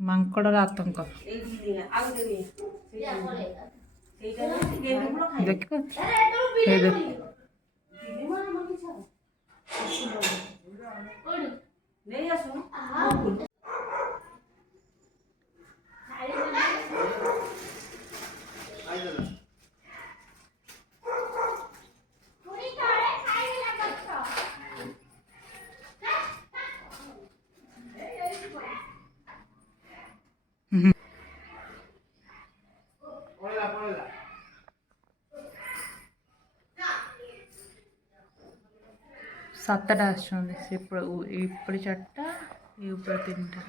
ମାଙ୍କଡ଼ର ଆତଙ୍କ ଦେଖିବ ହେଇ ଦେଖ ସାତଟା ଆସିଛନ୍ତି ଏପଟେ ଚାରିଟା ଏ ଉପରେ ତିନିଟା